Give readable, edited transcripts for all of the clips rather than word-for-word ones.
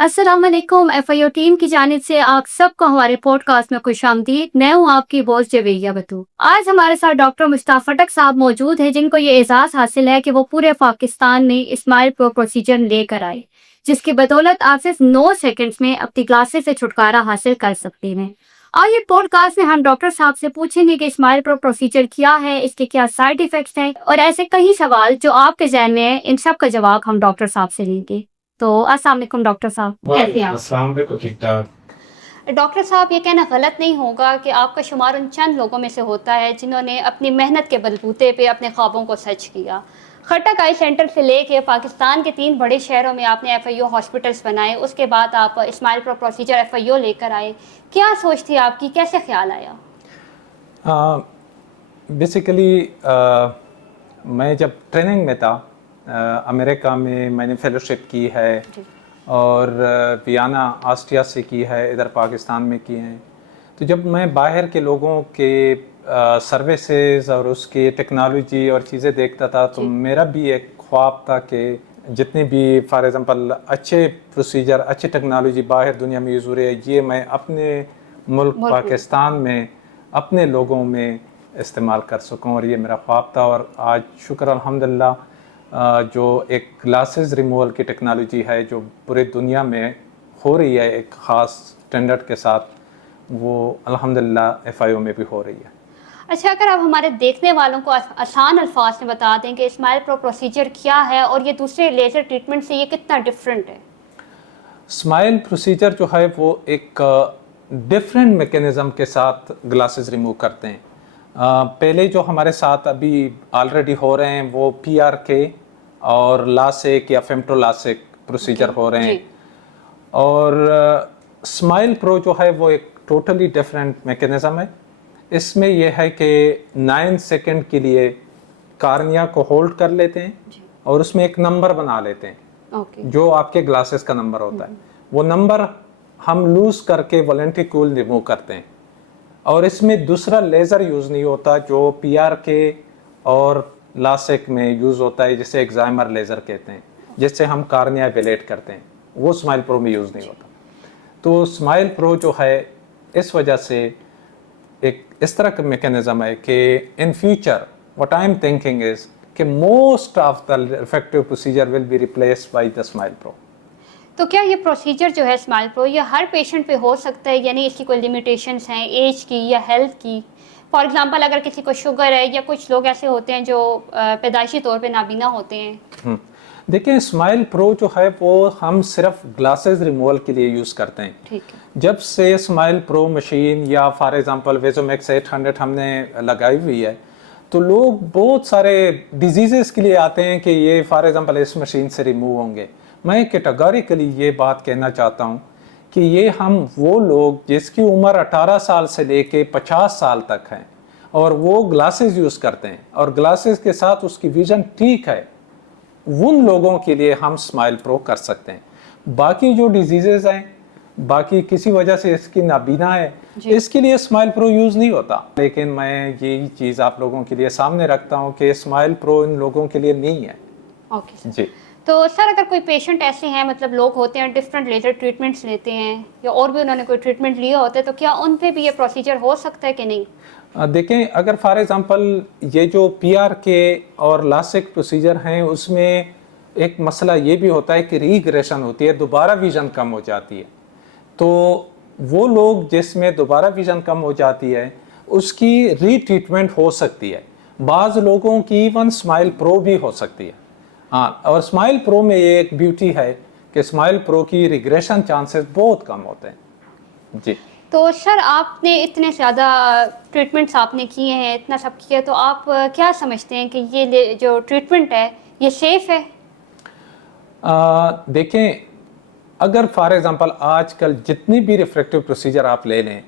अस्सलाम वालेकुम एफआईओ टीम की जानिब से आप सबको हमारे पॉडकास्ट में खुशामदीद। मैं हूँ आपकी बोस जवेरिया बतू। आज हमारे साथ डॉक्टर मुश्ताक फटक साहब मौजूद हैं, जिनको ये एजाज़ हासिल है कि वो पूरे पाकिस्तान में इस्माइल प्रो प्रोसीजर लेकर आए, जिसकी बदौलत आप सिर्फ 9 सेकंड्स में अपनी ग्लासेस से छुटकारा हासिल कर सकते हैं। और ये पॉडकास्ट में हम डॉक्टर साहब से पूछेंगे कि इस्माइल प्रो प्रोसीजर क्या है, इसके क्या साइड इफेक्ट्स हैं, और ऐसे कई सवाल जो आपके जहन में है, इन सब का जवाब हम डॉक्टर साहब से लेंगे। तो अस्सलाम वालेकुम डॉक्टर साहब, कैसे हैं आप? अस्सलाम वालेकुम, ठीक ठाक। डॉक्टर साहब, ये कहना गलत नहीं होगा कि आपका शुमार उन चंद लोगों में से होता है जिन्होंने अपनी मेहनत के बलबूते पे अपने ख्वाबों को सच किया। खटक आई सेंटर से लेके पाकिस्तान के 3 बड़े शहरों में आपने एफआईओ हॉस्पिटल्स बनाए, उसके बाद आप इस्माइल प्रो प्रोसीजर एफआईओ लेकर आए। क्या सोच थी आपकी, कैसे ख्याल आया? बेसिकली मैं जब ट्रेनिंग में था अमेरिका में मैंने फेलोशिप की है और वियना ऑस्ट्रिया से की है, इधर पाकिस्तान में की हैं। तो जब मैं बाहर के लोगों के सर्विसेज और उसकी टेक्नोलॉजी और चीज़ें देखता था तो मेरा भी एक ख्वाब था कि जितने भी फॉर एग्ज़ाम्पल अच्छे प्रोसीजर, अच्छी टेक्नोलॉजी बाहर दुनिया में यूज़ हो रही है, ये मैं अपने मुल्क पाकिस्तान में अपने लोगों में इस्तेमाल कर सकूं, और ये मेरा ख्वाब था। और आज शुक्र अल्हम्दुलिल्लाह जो एक ग्लासेस रिमूवल की टेक्नोलॉजी है जो पूरी दुनिया में हो रही है एक ख़ास स्टैंडर्ड के साथ, वो अल्हम्दुलिल्लाह एफआईओ में भी हो रही है। अच्छा, अगर आप हमारे देखने वालों को आसान अल्फाज में बता दें कि इस्माइल प्रो प्रोसीजर क्या है और ये दूसरे लेज़र ट्रीटमेंट से ये कितना डिफरेंट है? स्माइल प्रोसीजर जो है वो एक डिफरेंट मैकेनिज़्म के साथ ग्लासेस रिमूव करते हैं। पहले जो हमारे साथ अभी ऑलरेडी हो रहे हैं वो पीआरके और लासिक या फेमटोलासिक प्रोसीजर हो रहे हैं, और स्माइल प्रो जो है वो एक टोटली डिफरेंट मैकेनिज़्म है। इसमें यह है कि 9 सेकंड के लिए कार्निया को होल्ड कर लेते हैं और उसमें एक नंबर बना लेते हैं जो आपके ग्लासेस का नंबर होता है। वो नंबर हम लूज करके वॉलंटिक्यूल रिमूव करते हैं, और इसमें दूसरा लेज़र यूज़ नहीं होता जो पीआरके और लासिक में यूज़ होता है, जिसे एक्साइमर लेज़र कहते हैं, जिससे हम कार्निया एबलेट करते हैं। वो स्माइल प्रो में यूज़ नहीं होता। तो स्माइल प्रो जो है इस वजह से एक इस तरह का मैकेनिज़्म है कि in future what I am thinking is कि most of the effective procedure will be replaced by the smile pro. तो क्या ये प्रोसीजर जो है स्माइल प्रो, ये हर पेशेंट पे हो सकता है, यानी इसकी कोई लिमिटेशंस हैं एज की या हेल्थ की? फॉर एग्जांपल अगर किसी को शुगर है, या कुछ लोग ऐसे होते हैं जो पैदाइशी तौर पे नाबीना होते हैं। देखिए, स्माइल प्रो जो है वो हम सिर्फ ग्लासेस रिमूवल के लिए यूज़ करते हैं। ठीक है। जब से स्माइल प्रो मशीन या फॉर एग्जांपल वेजोमैक्स 800 हमने लगाई हुई है, तो लोग बहुत सारे डिजीज़ेस के लिए आते हैं कि ये फॉर एग्जांपल इस मशीन से रिमूव होंगे। मैं कैटेगोरिकली ये बात कहना चाहता हूँ कि ये हम वो लोग जिसकी उम्र 18 साल से लेके 50 साल तक है और वो ग्लासेस यूज़ करते हैं और ग्लासेस के साथ उसकी विज़न ठीक है, उन लोगों के लिए हम स्माइल प्रो कर सकते हैं। बाकी जो डिजीज़ेज़ हैं, बाकी किसी वजह से इसकी नाबीना है, इसके लिए स्माइल प्रो यूज़ नहीं होता। लेकिन मैं यही चीज़ आप लोगों के लिए सामने रखता हूँ कि स्माइल प्रो इन लोगों के लिए नहीं है। ओके जी। तो सर, अगर कोई पेशेंट ऐसे हैं, मतलब लोग होते हैं डिफरेंट लेज़र ट्रीटमेंट्स लेते हैं या और भी उन्होंने कोई ट्रीटमेंट लिया होता है, तो क्या उन पे भी ये प्रोसीजर हो सकता है कि नहीं? देखें, अगर फॉर एग्जांपल ये जो पीआरके और लासिक प्रोसीजर हैं उसमें एक मसला ये भी होता है कि रीग्रेशन होती है, दोबारा विज़न कम हो जाती है। तो वो लोग जिसमें दोबारा विज़न कम हो जाती है उसकी रीट्रीटमेंट हो सकती है। बाज़ लोगों की इवन स्माइल प्रो भी हो सकती है। हाँ, और स्माइल प्रो में ये एक ब्यूटी है कि स्माइल प्रो की रिग्रेशन चांसेस बहुत कम होते हैं। जी। तो सर, आपने इतने ज़्यादा ट्रीटमेंट्स आपने किए हैं, इतना सब किया, तो आप क्या समझते हैं कि ये जो ट्रीटमेंट है ये सेफ़ है? देखें, अगर फॉर एग्जांपल आजकल जितनी भी रिफ्रैक्टिव प्रोसीजर आप ले लें,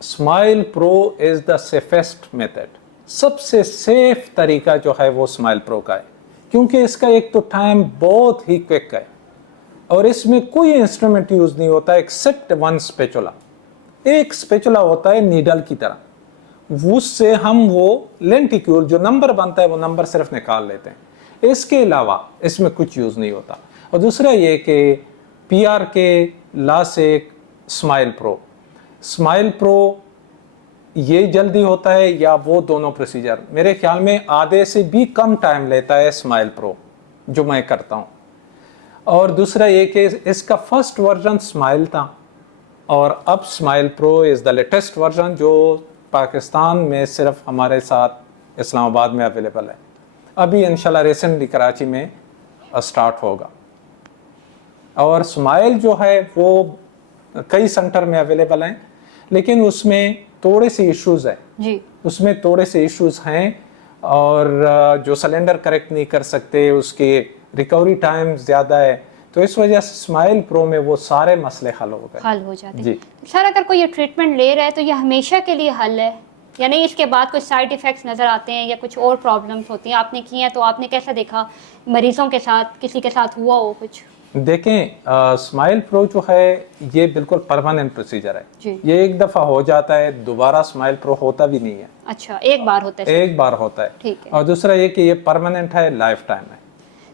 smile pro is the safest method. सबसे सेफ तरीका जो है वो स्माइल प्रो का है, क्योंकि इसका एक तो टाइम बहुत ही क्विक है और इसमें कोई इंस्ट्रूमेंट यूज़ नहीं होता एक्सेप्ट वन स्पेचुला। एक स्पेचुला होता है नीडल की तरह, उससे हम वो लेंटिक्यूल जो नंबर बनता है वो नंबर सिर्फ निकाल लेते हैं। इसके अलावा इसमें कुछ यूज़ नहीं होता। और दूसरा ये कि PRK, LASIK, smile pro. Smile pro ये जल्दी होता है या वो दोनों प्रोसीजर? मेरे ख्याल में आधे से भी कम टाइम लेता है स्माइल प्रो जो मैं करता हूँ। और दूसरा ये कि इसका फर्स्ट वर्जन स्माइल था और अब smile pro is the latest version जो पाकिस्तान में सिर्फ हमारे साथ इस्लामाबाद में अवेलेबल है। अभी इंशाल्लाह रिसेंटली कराची में स्टार्ट होगा। और स्माइल जो है वो कई सेंटर में अवेलेबल हैं, लेकिन उसमें थोड़े से इश्यूज़ हैं जी। उसमें थोड़े से इश्यूज़ हैं और जो सिलेंडर करेक्ट नहीं कर सकते, उसके रिकवरी टाइम ज़्यादा है, तो इस वजह से स्माइल प्रो में वो सारे मसले हल हो जाते जी। हैं। सर अगर कोई ये ट्रीटमेंट ले रहा है तो ये हमेशा के लिए हल है या नहीं? इसके बाद कुछ साइड इफ़ेक्ट्स नज़र आते हैं या कुछ और प्रॉब्लम्स होती हैं? आपने की हैं तो आपने कैसा देखा, मरीजों के साथ किसी के साथ हुआ हो कुछ? देखें, स्माइल प्रो जो है ये बिल्कुल परमानेंट प्रोसीजर है जी। ये एक दफ़ा हो जाता है, दोबारा स्माइल प्रो होता भी नहीं है। अच्छा, एक बार होता है? एक बार होता है। ठीक है। और दूसरा ये कि ये परमानेंट है, लाइफ टाइम है।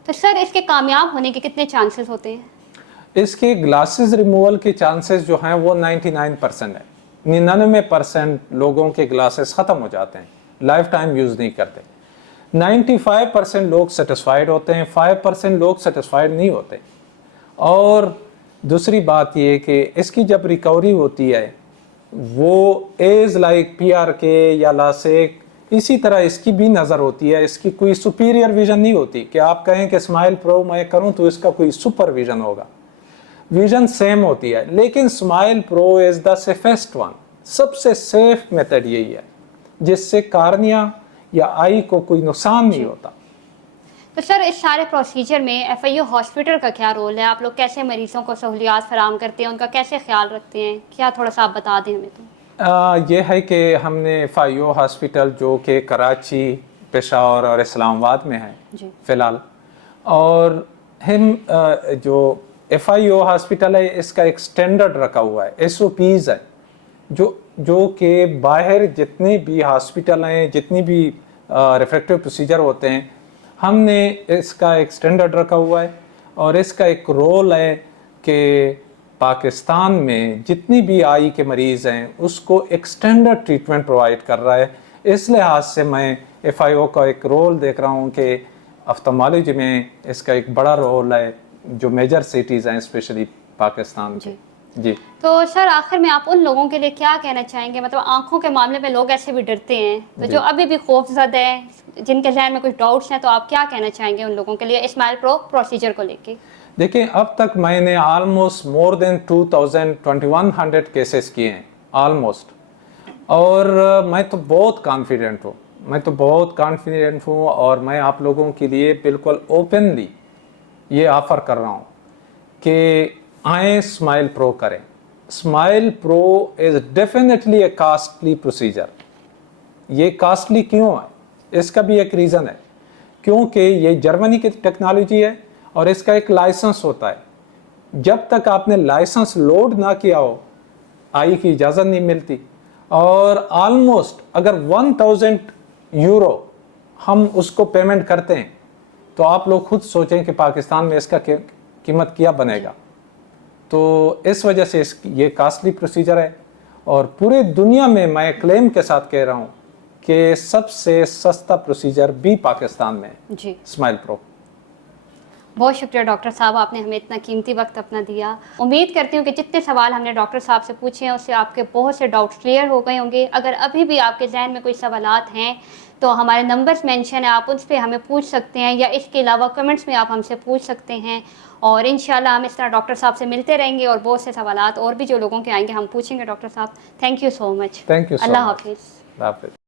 तो सर इसके कामयाब होने के कितने चांसेस होते हैं? इसके ग्लासेस रिमूवल के चांसेस जो हैं वो 99% है। 99% लोगों के ग्लासेस ख़त्म हो जाते हैं, लाइफ टाइम यूज़ नहीं करते। 95% लोग सेटिस्फाइड होते हैं, 5% लोग सेटिस्फाइड नहीं होते। और दूसरी बात ये कि इसकी जब रिकवरी होती है वो एज लाइक PRK या लासिक इसी तरह इसकी भी नज़र होती है। इसकी कोई सुपीरियर विजन नहीं होती कि आप कहें कि स्माइल प्रो मैं करूं तो इसका कोई सुपर विजन होगा। विजन सेम होती है, लेकिन smile pro is the safest one. सबसे सेफ मेथड यही है जिससे कार्निया या आई को कोई नुकसान नहीं होता। तो सर इस सारे प्रोसीजर में FIO हॉस्पिटल का क्या रोल है? आप लोग कैसे मरीजों को सहूलियात फराहम करते हैं, उनका कैसे ख्याल रखते हैं? क्या थोड़ा सा आप बता दें हमें तो। ये है कि हमने FIO हॉस्पिटल जो कि कराची, पेशावर और इस्लामाबाद में है फ़िलहाल, और हम जो FIO हॉस्पिटल है इसका एक स्टैंडर्ड रखा हुआ है, SOPs है जो कि बाहर जितने भी हॉस्पिटल हैं, जितनी भी रिफ्रैक्टिव प्रोसीजर होते हैं, हमने इसका एक स्टैंडर्ड रखा हुआ है। और इसका एक रोल है कि पाकिस्तान में जितनी भी आई के मरीज़ हैं उसको एक स्टैंडर्ड ट्रीटमेंट प्रोवाइड कर रहा है। इस लिहाज से मैं FIO का एक रोल देख रहा हूँ कि ऑफ्थल्मोलॉजी में इसका एक बड़ा रोल है जो मेजर सिटीज़ हैं स्पेशली पाकिस्तान के। जी। तो सर आखिर में आप उन लोगों के लिए क्या कहना चाहेंगे? मतलब आंखों के मामले में लोग ऐसे भी डरते हैं, तो जो अभी भी खौफजदा है, जिनके जहन में कुछ डाउट्स हैं, तो आप क्या कहना चाहेंगे उन लोगों के लिए स्माइल प्रो प्रोसीजर को लेके? देखिए, अब तक मैंने ऑलमोस्ट मोर देन 2100 केसेस किए हैं ऑलमोस्ट, और मैं तो बहुत कॉन्फिडेंट हूँ और मैं आप लोगों के लिए बिल्कुल ओपनली ये ऑफ़र कर रहा हूँ कि आए स्माइल प्रो करें। Smile pro is definitely A costly procedure. ये कास्टली क्यों है? इसका भी एक रीज़न है, क्योंकि ये जर्मनी की टेक्नोलॉजी है और इसका एक लाइसेंस होता है। जब तक आपने लाइसेंस लोड ना किया हो आई की इजाज़त नहीं मिलती। और ऑलमोस्ट अगर 1000 यूरो हम उसको पेमेंट करते हैं तो आप लोग खुद सोचें कि पाकिस्तान में इसका कीमत क्या बनेगा। तो इस वजह से ये कास्टली प्रोसीजर है और पूरे दुनिया में मैं क्लेम के साथ कह रहा हूँ कि सबसे सस्ता प्रोसीजर भी पाकिस्तान में है जी। Smile pro. बहुत शुक्रिया डॉक्टर साहब, आपने हमें इतना कीमती वक्त अपना दिया। उम्मीद करती हूँ कि जितने सवाल हमने डॉक्टर साहब से पूछे हैं उससे आपके बहुत से डाउट्स क्लियर हो गए होंगे। अगर अभी भी आपके जहन में कोई सवालात हैं तो हमारे नंबर्स मेंशन है, आप उन पर हमें पूछ सकते हैं या इसके अलावा कमेंट्स में आप हमसे पूछ सकते हैं। और इंशाल्लाह हम इस तरह डॉक्टर साहब से मिलते रहेंगे और बहुत से सवालात और भी जो लोगों के आएंगे हम पूछेंगे डॉक्टर साहब। Thank you so much. Thank you. अल्लाह हाफिज़।